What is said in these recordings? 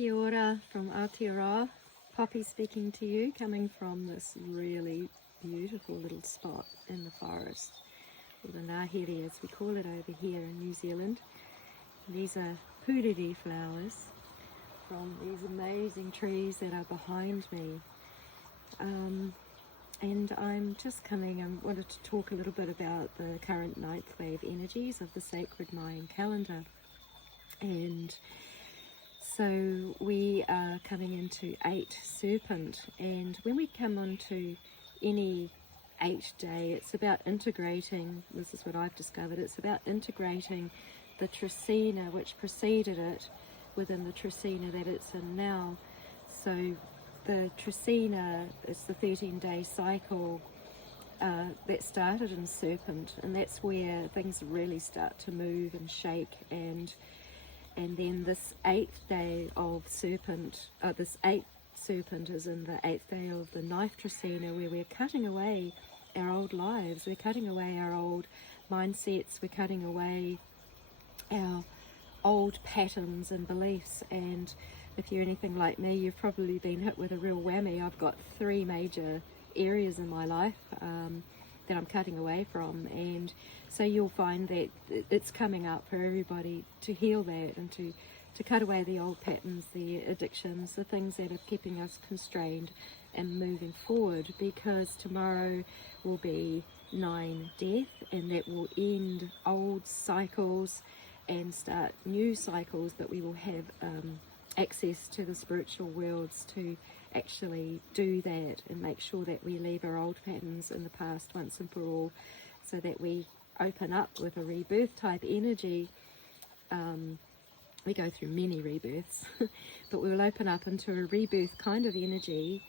Kia ora from Aotearoa. Poppy speaking to you, coming from this really beautiful little spot in the forest, or the ngahere as we call it over here in New Zealand. These are puriri flowers from these amazing trees that are behind me. And I'm just coming, I wanted to talk a little bit about the current ninth wave energies of the sacred Mayan calendar. And so we are coming into 8 Serpent, and when we come onto any 8 day, it's about integrating, this is what I've discovered, it's about integrating the Trecena which preceded it within the Trecena that it's in now. So the Trecena is the 13-day cycle that started in Serpent, and that's where things really start to move and shake, and then this 8th day of Serpent, this 8th Serpent is in the 8th day of the 9th Trecena, where we're cutting away our old lives, we're cutting away our old mindsets, we're cutting away our old patterns and beliefs. And if you're anything like me, you've probably been hit with a real whammy. I've got 3 major areas in my life that I'm cutting away from, and so you'll find that it's coming up for everybody to heal that and to cut away the old patterns, the addictions, the things that are keeping us constrained and moving forward, because tomorrow will be 9 death, and that will end old cycles and start new cycles, that we will have access to the spiritual worlds to actually do that and make sure that we leave our old patterns in the past once and for all, so that we open up with a rebirth type energy. We go through many rebirths, but we will open up into a rebirth kind of energy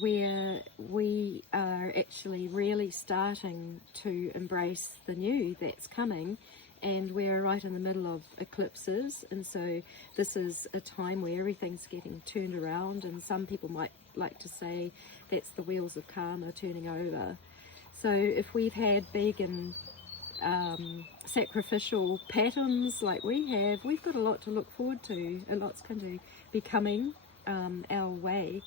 where we are actually really starting to embrace the new that's coming. And we're right in the middle of eclipses, and so this is a time where everything's getting turned around, and some people might like to say that's the wheels of karma turning over. So if we've had big and sacrificial patterns like we have, we've got a lot to look forward to. A lot's going to be coming our way,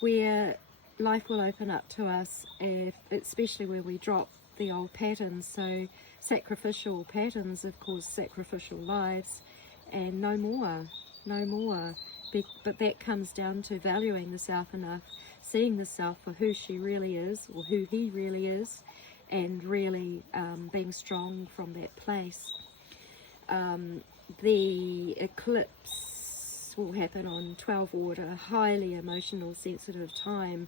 where life will open up to us, especially where we drop the old patterns. So sacrificial patterns have caused sacrificial lives, and no more. But that comes down to valuing the self enough, seeing the self for who she really is, or who he really is, and really being strong from that place. The eclipse will happen on 12 Order, highly emotional, sensitive time.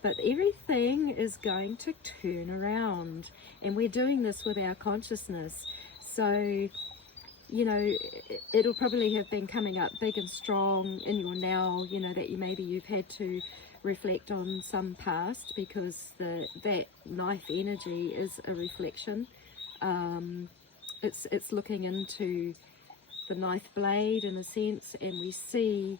But everything is going to turn around, and we're doing this with our consciousness. So, you know, it'll probably have been coming up big and strong in your now, you know, that you've had to reflect on some past, because that knife energy is a reflection. It's looking into the knife blade in a sense, and we see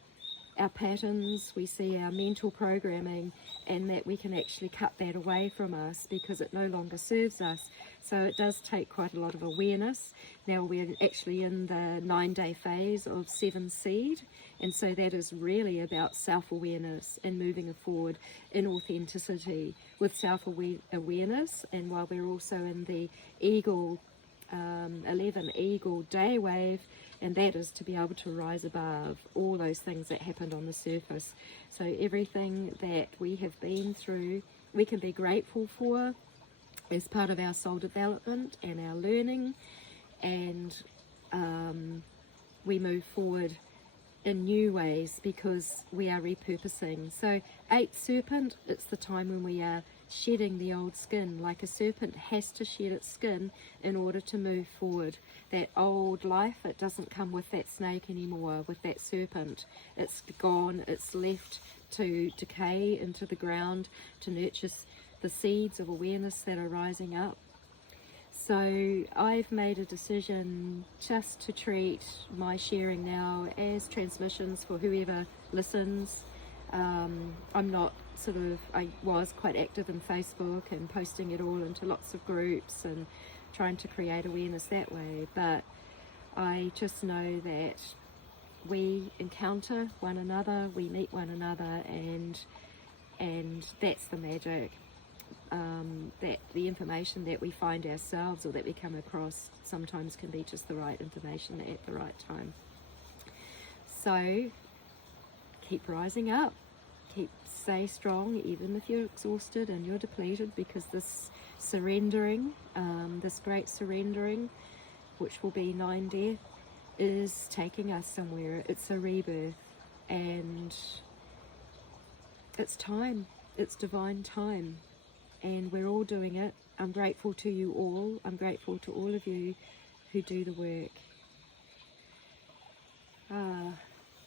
our patterns, we see our mental programming, and that we can actually cut that away from us because it no longer serves us. So it does take quite a lot of awareness. Now we're actually in the 9-day phase of 7 seed, and so that is really about self-awareness and moving forward in authenticity with self-awareness. And while we're also in the eagle 11 eagle day wave, and that is to be able to rise above all those things that happened on the surface. So everything that we have been through, we can be grateful for as part of our soul development and our learning, and we move forward in new ways because we are repurposing. So 8 Serpent, it's the time when we are shedding the old skin. Like a serpent has to shed its skin in order to move forward. That old life, it doesn't come with that snake anymore, with that serpent. It's gone, it's left to decay into the ground, to nurture the seeds of awareness that are rising up. So I've made a decision just to treat my sharing now as transmissions for whoever listens. I'm not I was quite active in Facebook and posting it all into lots of groups and trying to create awareness that way, but I just know that we encounter one another, we meet one another, and that's the magic. That the information that we find ourselves or that we come across sometimes can be just the right information at the right time. So keep rising up, stay strong even if you're exhausted and you're depleted, because this surrendering, this great surrendering, which will be 9 death, is taking us somewhere. It's a rebirth, and it's time, it's divine time, and we're all doing it. I'm grateful to you all. I'm grateful to all of you who do the work.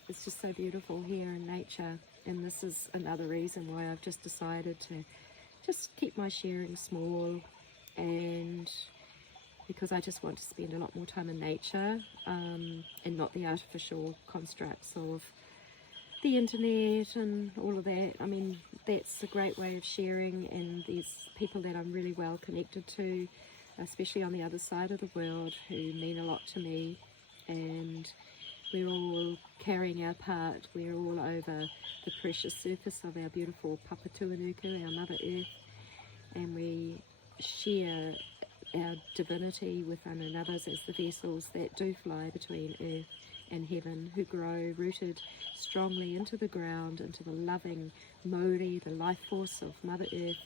It's just so beautiful here in nature, and this is another reason why I've just decided to just keep my sharing small, and because I just want to spend a lot more time in nature, and not the artificial constructs of the internet and all of that. I mean, that's a great way of sharing, and there's people that I'm really well connected to, especially on the other side of the world, who mean a lot to me, and we're all carrying our part. We're all over the precious surface of our beautiful Papatūānuku, our Mother Earth, and we share our divinity with one another as the vessels that do fly between earth and heaven, who grow rooted strongly into the ground, into the loving Mauri, the life force of Mother Earth,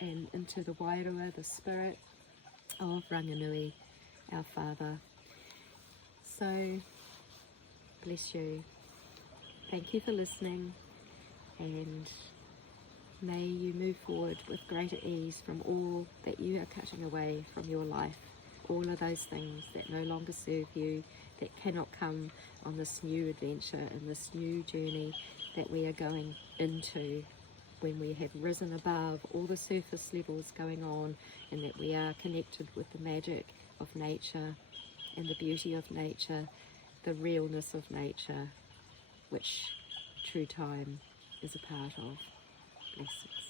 and into the Wairua, the spirit of Ranganui, our Father. So, bless you. Thank you for listening, and may you move forward with greater ease from all that you are cutting away from your life, all of those things that no longer serve you, that cannot come on this new adventure and this new journey that we are going into, when we have risen above all the surface levels going on, and that we are connected with the magic of nature and the beauty of nature, the realness of nature, which true time is a part of. Blessings.